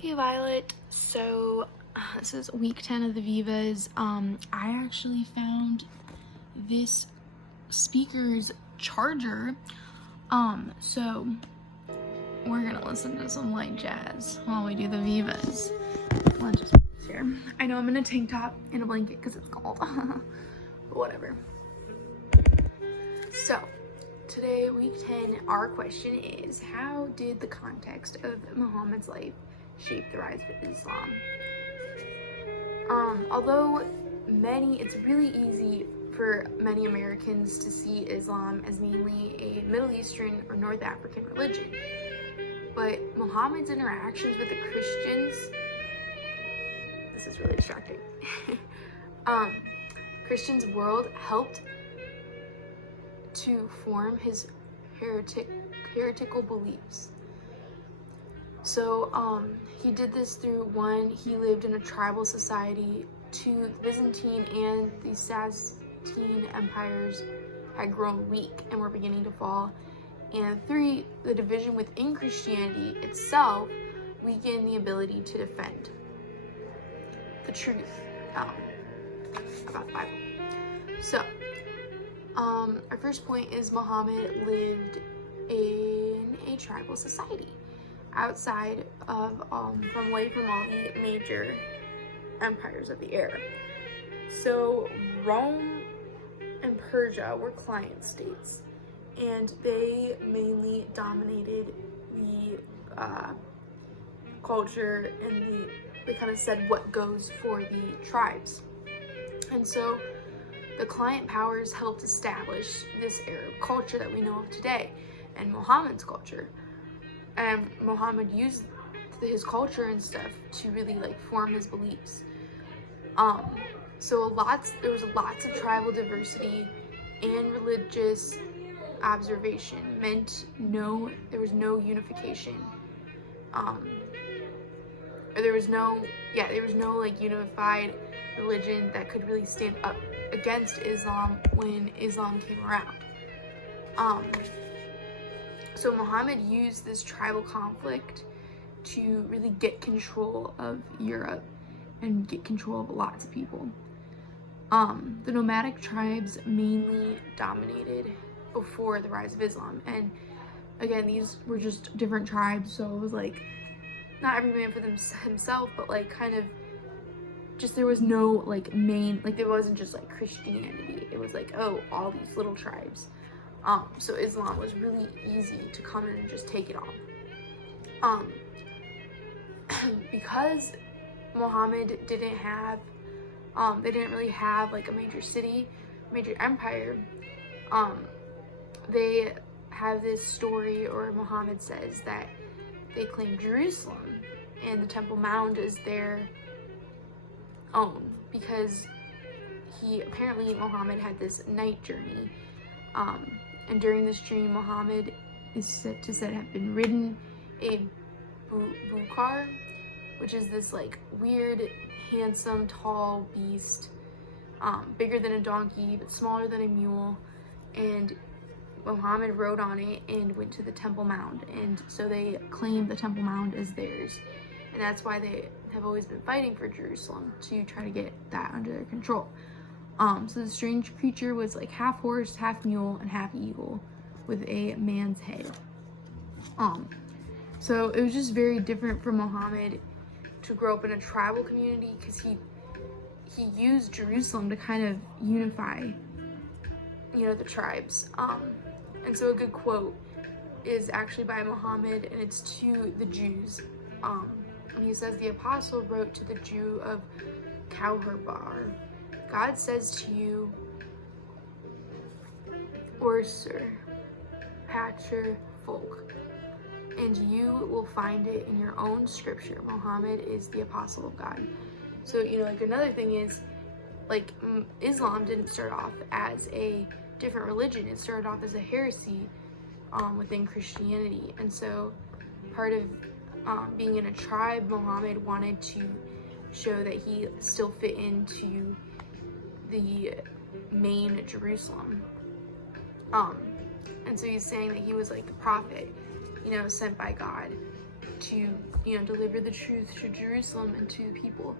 Hey Violet, so this is week 10 of the Vivas. I actually found this speaker's charger. So we're gonna listen to some light jazz while we do the Vivas. Let's just put this here. I know I'm in a tank top and a blanket because it's cold, but whatever. So today, week 10, our question is, how did the context of Muhammad's life shape the rise of Islam? Although it's really easy for many Americans to see Islam as mainly a Middle Eastern or North African religion, but Muhammad's interactions with the Christians, this is really distracting, Christians' world helped to form his heretical beliefs. So he did this through, one, he lived in a tribal society; two, the Byzantine and the Sassanid empires had grown weak and were beginning to fall; and three, the division within Christianity itself weakened the ability to defend the truth about the Bible. So our first point is Muhammad lived in a tribal society outside of, away from all the major empires of the era. So Rome and Persia were client states, and they mainly dominated the culture, and they kind of said what goes for the tribes. And so the client powers helped establish this Arab culture that we know of today, and Muhammad's culture. And Muhammad used his culture and stuff to really form his beliefs. So there was lots of tribal diversity, and religious observation meant there was no unification. There was no unified religion that could really stand up against Islam when Islam came around. So Muhammad used this tribal conflict to really get control of Europe and get control of lots of people. The nomadic tribes mainly dominated before the rise of Islam, and again, these were just different tribes, so it was not every man for himself, but kind of just, there was no main, there wasn't just Christianity. It was all these little tribes. So Islam was really easy to come in and just take it all. Because Muhammad didn't have, they didn't really have a major city, major empire. They have this story, or Muhammad says that they claim Jerusalem and the Temple Mount is their own, because Muhammad had this night journey, and during this journey Muhammad is said to have been ridden a bukar, which is this weird, handsome, tall beast, bigger than a donkey but smaller than a mule, and Muhammad rode on it and went to the Temple Mount, and so they claim the Temple Mount as theirs, and that's why they have always been fighting for Jerusalem, to try to get that under their control. So the strange creature was half horse, half mule, and half eagle, with a man's head. So it was just very different for Muhammad to grow up in a tribal community, because he used Jerusalem to kind of unify, the tribes. And so a good quote is actually by Muhammad, and it's to the Jews. And he says, the apostle wrote to the Jew of Khaybar, God says to you, Orsur, Hatcher folk, and you will find it in your own scripture. Muhammad is the apostle of God. So, another thing is, Islam didn't start off as a different religion. It started off as a heresy within Christianity. And so part of being in a tribe, Muhammad wanted to show that he still fit into the main Jerusalem. And so he's saying that he was the prophet, sent by God. to, deliver the truth to Jerusalem and to the people.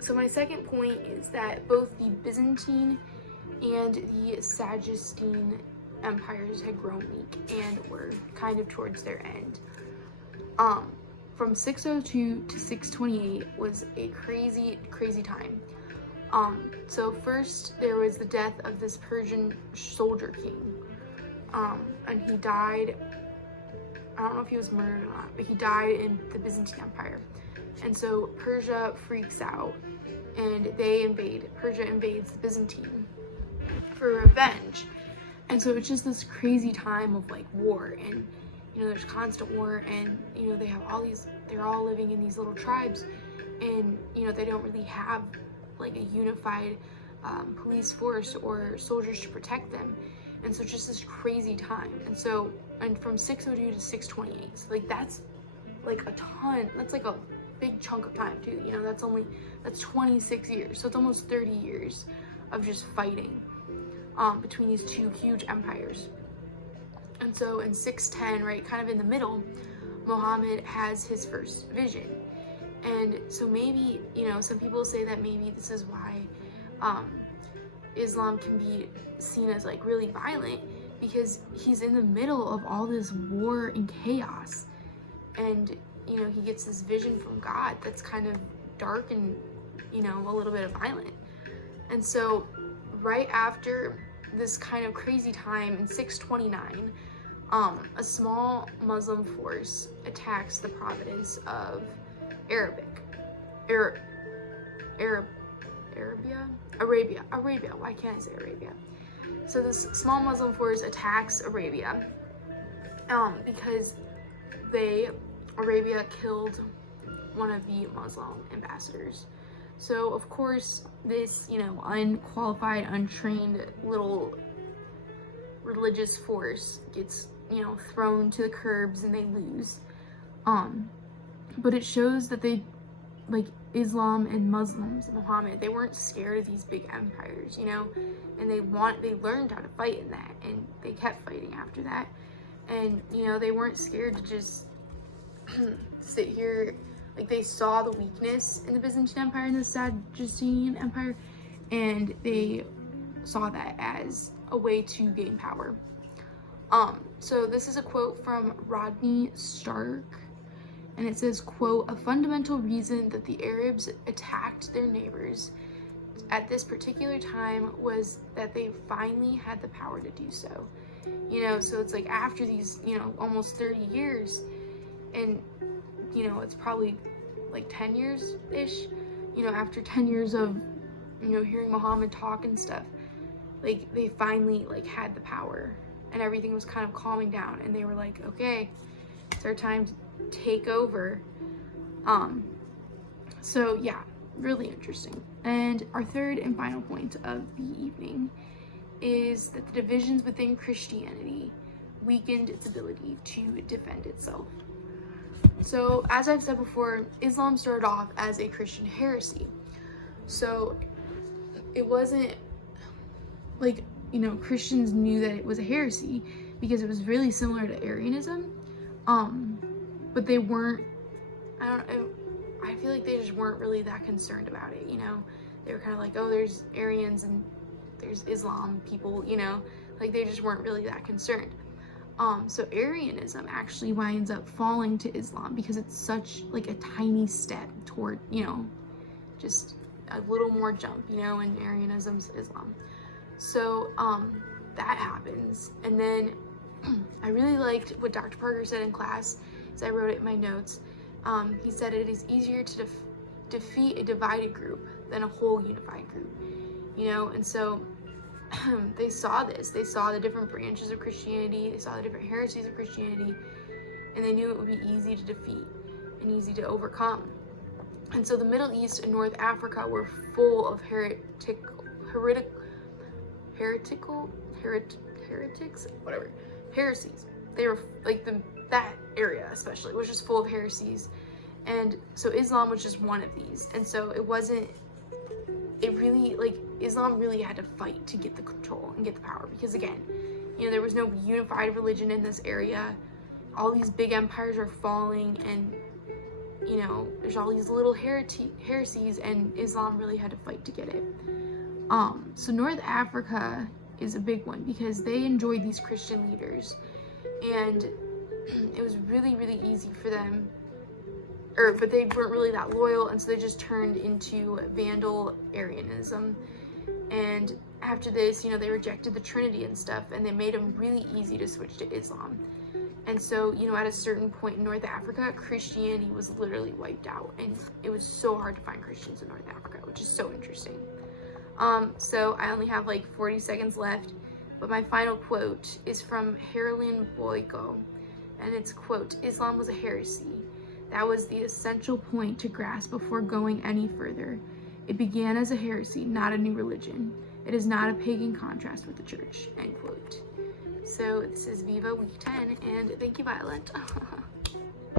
So my second point is that both the Byzantine and the Saggistine empires had grown weak and were kind of towards their end. From 602 to 628 was a crazy, crazy time. So first there was the death of this Persian soldier king, and he died. I don't know if he was murdered or not, but he died in the Byzantine Empire. And so Persia freaks out, and Persia invades the Byzantine for revenge. And so it's just this crazy time of like war, and there's constant war, and they have they're all living in these little tribes, and they don't really have like a unified police force or soldiers to protect them. And so it's just this crazy time. And from 602 to 628, so like that's like a ton. That's like a big chunk of time too. That's 26 years. So it's almost 30 years of just fighting between these two huge empires. And so in 610, right, kind of in the middle, Muhammad has his first vision. And so maybe, some people say that maybe this is why Islam can be seen as like really violent, because he's in the middle of all this war and chaos, and he gets this vision from God that's kind of dark and a little bit of violent. And so right after this kind of crazy time in 629, a small Muslim force attacks the province of Arabia. Why can't I say Arabia? So this small Muslim force attacks Arabia because Arabia killed one of the Muslim ambassadors. So of course this, unqualified, untrained little religious force gets, thrown to the curbs and they lose. But it shows that they, like Islam and Muslims, Muhammad, they weren't scared of these big empires, and they learned how to fight in that, and they kept fighting after that. And, they weren't scared to just sit here. Like, they saw the weakness in the Byzantine Empire and the Saggistine Empire, and they saw that as a way to gain power. So this is a quote from Rodney Stark, and it says, quote, "A fundamental reason that the Arabs attacked their neighbors at this particular time was that they finally had the power to do so." So it's like after these, almost 30 years, and, it's probably like 10 years-ish, after 10 years of, hearing Muhammad talk and stuff, like, they finally, like, had the power, and everything was kind of calming down, and they were like, okay, it's our time to take over. So yeah, really interesting. And our third and final point of the evening is that the divisions within Christianity weakened its ability to defend itself. So as I've said before, Islam started off as a Christian heresy. So it wasn't like, Christians knew that it was a heresy because it was really similar to Arianism. But they weren't, I feel like they just weren't really that concerned about it, They were kind of like, oh, there's Aryans and there's Islam people, like they just weren't really that concerned. So Arianism actually winds up falling to Islam because it's such like a tiny step toward, just a little more jump, in Arianism's Islam. So that happens. And then I really liked what Dr. Parker said in class, as I wrote it in my notes. He said it is easier to defeat a divided group than a whole unified group, and so they saw this. They saw the different branches of Christianity, they saw the different heresies of Christianity, and they knew it would be easy to defeat and easy to overcome. And so the Middle East and North Africa were full of heretics, heresies. They were like that area especially was just full of heresies. And so Islam was just one of these. And so Islam really had to fight to get the control and get the power, because again, there was no unified religion in this area. all these big empires are falling, and you know, there's all these little heresies, and Islam really had to fight to get it. So North Africa is a big one because they enjoyed these Christian leaders, and it was really, really easy for them, but they weren't really that loyal, and so they just turned into Vandal Arianism. And after this, you know, they rejected the Trinity and stuff, and they made them really easy to switch to Islam. And so, you know, at a certain point in North Africa, Christianity was literally wiped out, and it was so hard to find Christians in North Africa, which is so interesting. So I only have like 40 seconds left, but my final quote is from Harlan Boyko, and it's, quote, "Islam was a heresy. That was the essential point to grasp before going any further. It began as a heresy, not a new religion. It is not a pagan contrast with the church," end quote. So this is Viva Week 10, and thank you, Violet.